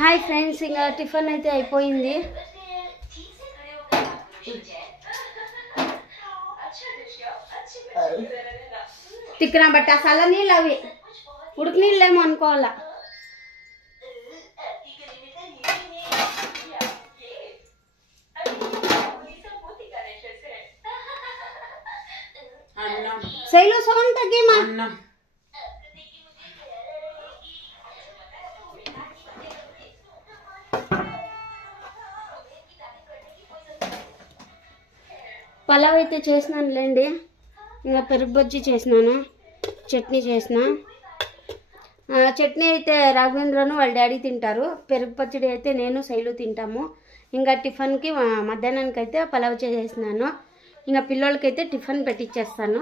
Hi friends, ఇంకా tiffin అయితే అయిపోయింది. తిక్కన బట్ట చల్ల నీళ్ళు అవి ఉడికి నీళ్ళేమో అనుకోవాలా. శైలు సౌండ్ తగ్గిమా. పలావ్ అయితే చేసినాను లేండి. ఇంకా పెరుగు బజ్జీ చేసినాను, చట్నీ చేసిన. చట్నీ అయితే రాఘవేంద్రను వాళ్ళ డాడీ తింటారు, పెరుగు పచ్చడి అయితే నేను శైలు తింటాము. ఇంకా టిఫిన్కి మధ్యాహ్నానికి అయితే పలావ్ చేసేసినాను. ఇంకా పిల్లలకైతే టిఫిన్ పెట్టించేస్తాను,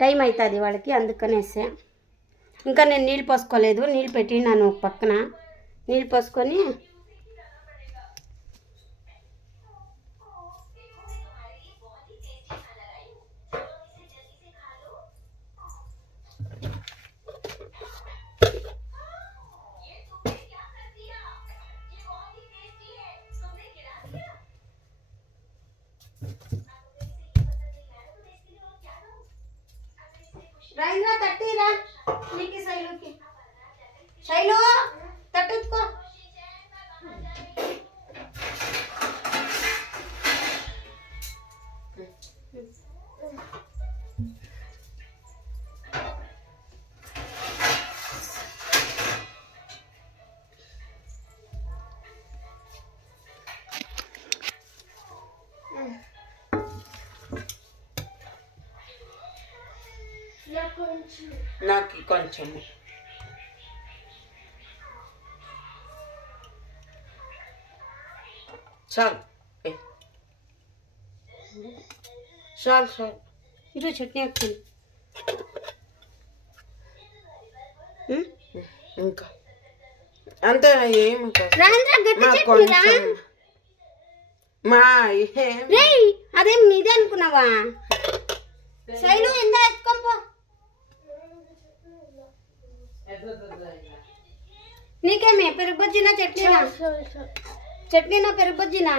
టైం అవుతుంది వాళ్ళకి, అందుకనేసి. ఇంకా నేను నీళ్ళు పోసుకోలేదు, నీళ్ళు పెట్టినాను పక్కన. నీళ్ళు పోసుకొని రాయింద్రా తట్టిరా నీకి శైలుకి. శైలు తట్టుకో. నాకు కొంచెం చాలు చాలు చాలు. ఈరోజు చట్నీ వేసుకుంది ఇంకా అంతే. ఏమి కొంచెం మా అదేం నీదే అనుకున్నావా శైలు? ఎంత ఎత్తుకోపో. నీకేమే పెరుగు బజ్జీనా చట్నీనా? చట్నీనా పెరుగు బజ్జీనా?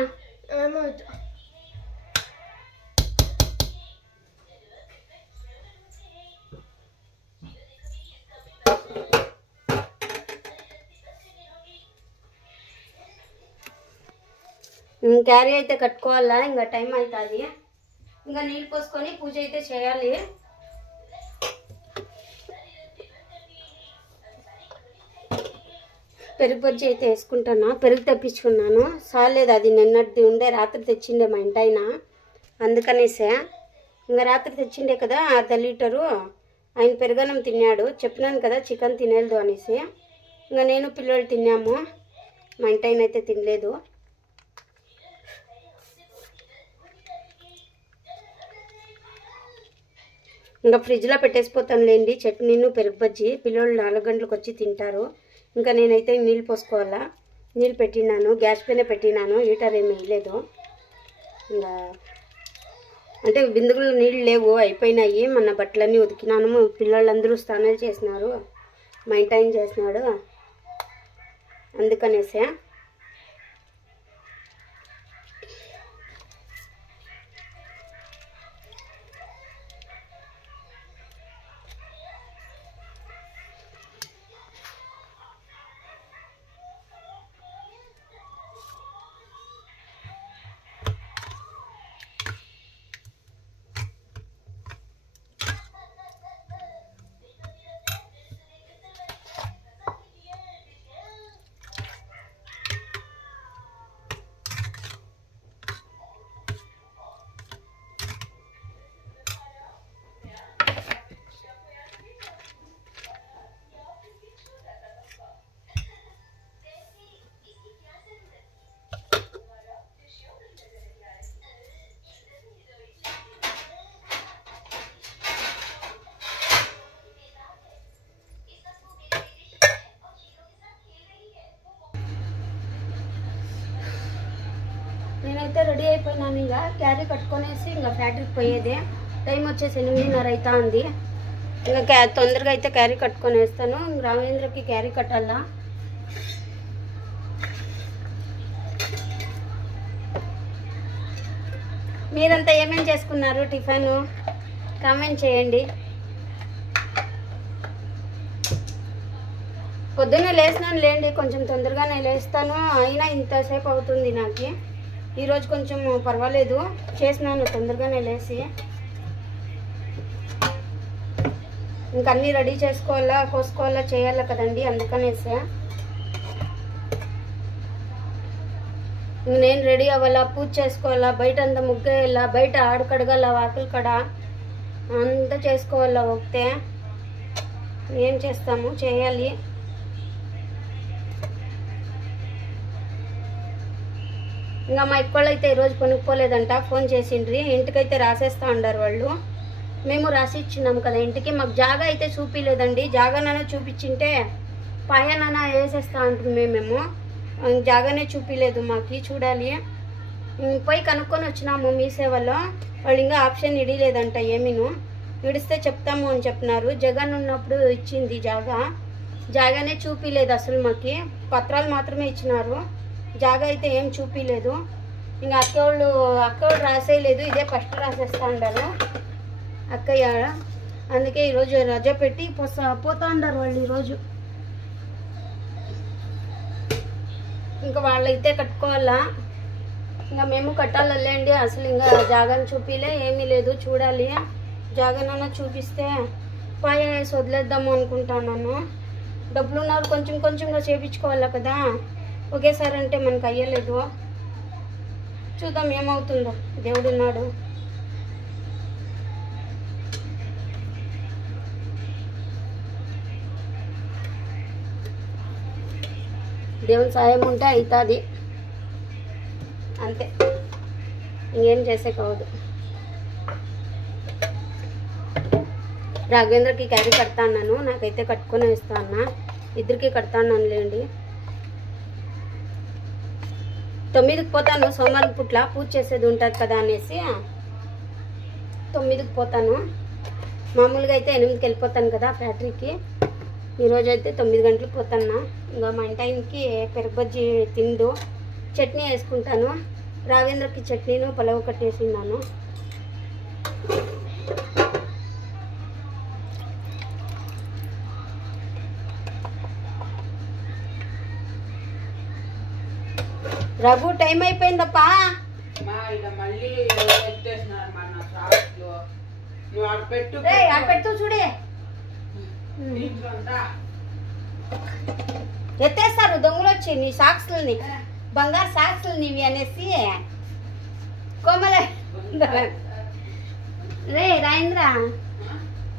క్యారీ అయితే కట్టుకోవాలా, ఇంకా టైం అవుతుంది. ఇంకా నీళ్ళు పోసుకొని పూజ అయితే చేయాలి. పెరుగు బజ్జీ అయితే వేసుకుంటున్నా. పెరుగు తెప్పించుకున్నాను, సాలేదు అది నిన్నటిది ఉండే, రాత్రి తెచ్చిండే మా ఇంటి ఆయన, అందుకనేసే. ఇంకా రాత్రి తెచ్చిండే కదా అర్ధ లీటరు. ఆయన పెరుగన్నం తిన్నాడు, చెప్పినాను కదా చికెన్ తినేదు అనేసి. ఇంకా నేను పిల్లలు తిన్నాము, మా ఇంటి ఆయన అయితే తినలేదు. ఇంకా ఫ్రిడ్జ్లో పెట్టేసిపోతాను లేండి చట్నీను పెరుగు బజ్జీ. పిల్లలు 4 గంటలకు వచ్చి తింటారు. ఇంకా నేనైతే నీళ్ళు పోసుకోవాలా. నీళ్ళు పెట్టినాను, గ్యాస్ పైన పెట్టినాను, హీటర్ ఏమి వేయలేదు. ఇంకా అంటే బిందుగులు నీళ్ళు లేవు, అయిపోయినాయి. మన బట్టలన్నీ ఉతికినాను, పిల్లలందరూ స్నానాలు చేసినారు, మా ఇంటి ఆయన చేసినాడు, అందుకనేసే. నేనైతే రెడీ అయిపోయినాను. ఇంకా క్యారీ కట్టుకొనేసి ఇంకా ఫ్యాక్టరీకి పోయేదే. టైం వచ్చేసి 8:30 అవుతా ఉంది. ఇంకా తొందరగా అయితే క్యారీ కట్టుకొని వేస్తాను. రామేంద్రకి క్యారీ కట్టాలా. మీరంతా ఏమేమి చేసుకున్నారు టిఫిన్ కామెంట్ చేయండి. పొద్దున్నే లేసినాను లేండి, కొంచెం తొందరగానే లేస్తాను, అయినా ఇంతసేపు అవుతుంది నాకు. ఈరోజు కొంచెం పర్వాలేదు, చేసినాను తొందరగానే లేచి. ఇంక అన్నీ రెడీ చేసుకోవాలా, కోసుకోవాలా, చేయాలా కదండి, అందుకనేసే నేను రెడీ అవ్వాలా, పూజ చేసుకోవాలా, బయట అంతా ముగ్గేయాలా, బయట ఆడు కడగాల, వాకిలి కడ అంతా చేసుకోవాలా. ఒకటే ఏం చేస్తాము, చేయాలి. ఇంకా మా ఇక్కళ్ళు అయితే ఈరోజు కొనుక్కోలేదంట, ఫోన్ చేసిండ్రి. ఇంటికైతే రాసేస్తా ఉండారు వాళ్ళు. మేము రాసి ఇచ్చినాము కదా ఇంటికి. మాకు జాగా అయితే చూపించలేదండి, జాగానైనా చూపించింటే పాయనైనా వేసేస్తా ఉంటుంది. మేము జాగానే చూపించలేదు మాకు, చూడాలి. పోయి కనుక్కొని వచ్చినాము మీ సేవలో. వాళ్ళు ఇంకా ఆప్షన్ ఇడలేదంట ఏమీను, ఇడిస్తే చెప్తాము అని చెప్పినారు. జగన్ ఉన్నప్పుడు ఇచ్చింది జాగానే చూపించలేదు అసలు. మాకు పత్రాలు మాత్రమే ఇచ్చినారు, జాగా అయితే ఏం చూపించలేదు. ఇంకా అక్కవాళ్ళు రాసేయలేదు, ఇదే ఫస్ట్ రాసేస్తా ఉండారు అక్కయ్య. అందుకే ఈరోజు రజ పెట్టి పోతా ఉండారు వాళ్ళు ఈరోజు. ఇంకా వాళ్ళైతే కట్టుకోవాలా, ఇంకా మేము కట్టాలండి. అసలు ఇంకా జాగాను చూపిలే, ఏమీ లేదు, చూడాలి. జాగానైనా చూపిస్తే పాయ వేసి వదిలేద్దాము అనుకుంటున్నాను. డబ్బులు ఉన్నారు, కొంచెం కొంచెంగా చేయించుకోవాలా కదా, ఒకేసారి అంటే మనకు అయ్యలేదు. చూద్దాం ఏమవుతుందో, దేవుడున్నాడు. దేవుని సాయం ఉంటే అవుతుంది అంతే, ఇంకేం చేసే కావద్దు. రాఘవేంద్రకి క్యారీ కడతా అన్నాను, నాకైతే కట్టుకొని వేస్తా అన్నా, ఇద్దరికి కడతా అన్నాను లేండి. 9కి పోతాను, సోమవారం పుట్ల పూజ చేసేది ఉంటుంది కదా అనేసి 9కి పోతాను. మామూలుగా అయితే 8కి వెళ్ళిపోతాను కదా ఫ్యాక్టరీకి. ఈరోజు అయితే 9 గంటలకు పోతాను. ఇంకా మా ఇంటాయనకి పెరుగు బజ్జీ తిండు, చట్నీ వేసుకుంటాను. రాఘవేంద్రకి చట్నీను పలావ్ కట్టేసిన్నాను. రఘు టైం అయిపోయిందప్పా. పెట్టు చూడే, ఎత్తేస్తారు దొంగలు వచ్చి నీ సాక్స్లని, బంగారు సాక్స్లు నీవి అనేసి. కోమల రే రాజేంద్ర,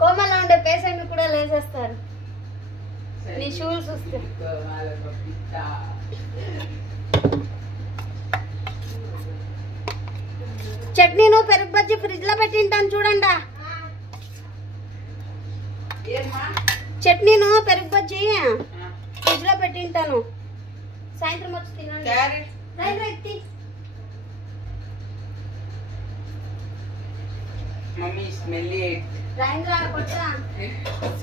కోమల ఉండే పేషెంట్ కూడా లేసేస్తారు నీ షూస్ వస్తే. చట్నీను పెరుగు బజ్జీ ఫ్రిడ్జ్ లో పెట్టింటాను చూడండి. చట్నీను పెరుగు బజ్జీ ఫ్రిడ్జ్ లో పెట్టింటాను, సాయంత్రం వచ్చి తినండి. మమ్మీ స్మెల్ ఇట్, రాజేంద్ర కొట్టా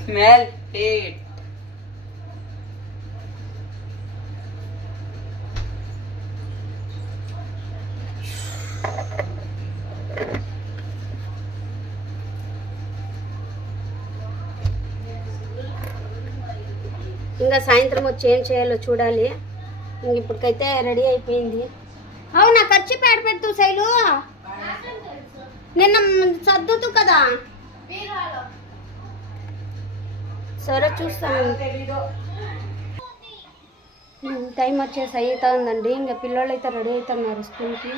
స్మెల్ ఇట్. ఇంకా సాయంత్రం వచ్చి ఏం చేయాలో చూడాలి. ఇంక ఇప్పటికైతే రెడీ అయిపోయింది. అవునా ఖర్చు పెడుతూ శైలు నిన్న సర్దుతూ కదా, సరే చూస్తాను. టైం వచ్చేసి అవుతా ఉందండి. ఇంకా పిల్లలు అయితే రెడీ అవుతున్నారు స్కూల్కి.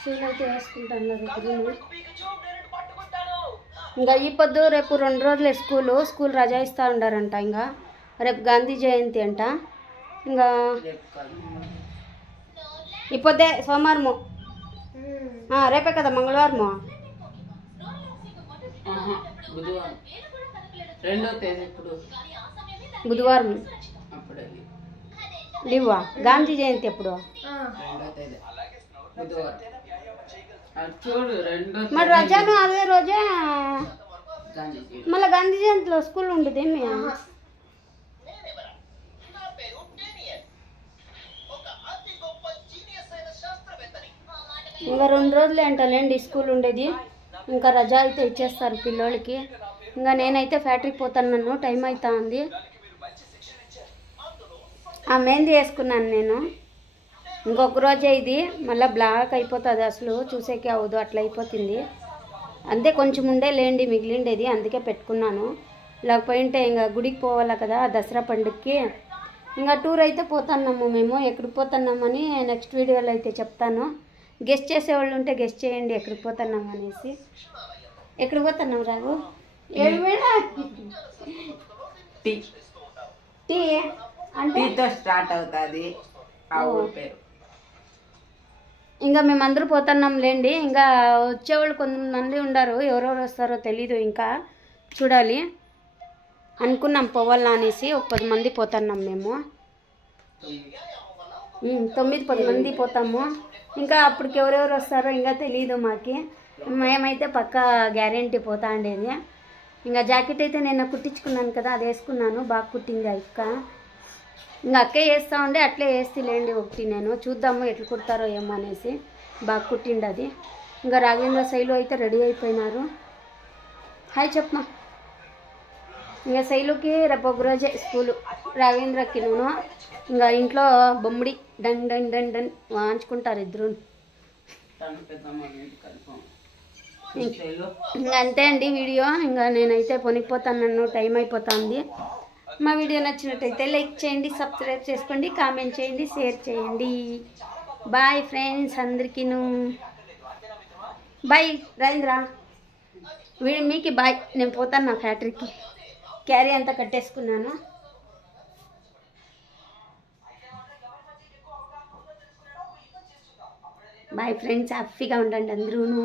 షూలు అయితే వేసుకుంటున్నారు పిల్లలు. ఇంకా ఈ పొద్దు రేపు 2 రోజులే స్కూల్ రజా ఇస్తూ ఉండారంట. ఇంకా రేపు గాంధీ జయంతి అంట. ఇంకా ఇప్పుడే సోమవారము, రేపే కదా మంగళవారము, బుధవారం లీవా. గాంధీ జయంతి ఎప్పుడు మరి రజాను అదే రోజే. మళ్ళీ గాంధీ జయంతిలో స్కూల్ ఉండదు ఏమి? ఇంకా 2 రోజులే అంటలేండి స్కూల్ ఉండేది. ఇంకా రజా అయితే ఇచ్చేస్తారు పిల్లోళ్ళకి. ఇంకా నేనైతే ఫ్యాక్టరీకి పోతాను, టైం అవుతా ఉంది. ఆ మెహందీ వేసుకున్నాను నేను. ఇంకొక రోజే ఇది, మళ్ళీ బ్లాక్ అయిపోతుంది, అసలు చూసేకే అవ్వదు, అట్లా అయిపోతుంది. అంతే కొంచెం ఉండే లేండి మిగిలిండేది, అందుకే పెట్టుకున్నాను. లేకపోయింటే ఇంకా గుడికి పోవాలా కదా దసరా పండుగకి. ఇంకా టూర్ అయితే పోతున్నాము మేము. ఎక్కడికి పోతున్నామని నెక్స్ట్ వీడియోలో అయితే చెప్తాను. గెస్ట్ చేసేవాళ్ళు ఉంటే గెస్ట్ చేయండి ఎక్కడికి పోతున్నాము అనేసి. ఎక్కడికి పోతున్నాం రావు? టీ టీ అంటే టీతో స్టార్ట్ అవుతుంది ఆ ఊరి పేరు. ఇంకా మేమందరూ పోతున్నాం లేండి. ఇంకా వచ్చేవాళ్ళు కొంతమంది ఉన్నారు, ఎవరెవరు వస్తారో తెలీదు, ఇంకా చూడాలి. అనుకున్నాం పోవాలా అనేసి. ఒక 10 మంది పోతున్నాం మేము. 9-10 మంది పోతాము. ఇంకా అప్పటికి ఎవరెవరు వస్తారో ఇంకా తెలీదు మాకి. మేమైతే పక్కా గ్యారెంటీ పోతా ఉండేది. ఇంకా జాకెట్ అయితే నేను కుట్టించుకున్నాను కదా, అది వేసుకున్నాను, బాగా కుట్టింది అక్క. ఇంకా అక్కే వేస్తూ ఉండే, అట్లే వేస్తలేండి ఒకటి. నేను చూద్దాము ఎట్లా కుడతారో ఏమో అనేసి. బాగా కుట్టిండి అది. ఇంకా రాఘవేంద్ర శైలు అయితే రెడీ అయిపోయినారు. హాయ్ చెప్పమా. ఇంకా శైలుకి రేపు ఒక రోజే స్కూలు, రాఘవేంద్రకి నేను. ఇంకా ఇంట్లో బొమ్మిడి డన్ డన్ డన్ డన్ వాంచుకుంటారు ఇద్దరు. ఇంకా అంతే అండి వీడియో. ఇంకా నేనైతే పొనిగిపోతాను, టైం అయిపోతుంది. మా వీడియో నచ్చినట్టయితే లైక్ చేయండి, సబ్స్క్రైబ్ చేసుకోండి, కామెంట్ చేయండి, షేర్ చేయండి. బాయ్ ఫ్రెండ్స్ అందరికీను. బాయ్ రాజేంద్ర, మీకు బాయ్. నేను పోతాను నా ఫ్యాక్టరీకి, క్యారీ అంతా కట్టేసుకున్నాను. బాయ్ ఫ్రెండ్స్, హ్యాపీగా ఉండండి అందరూను.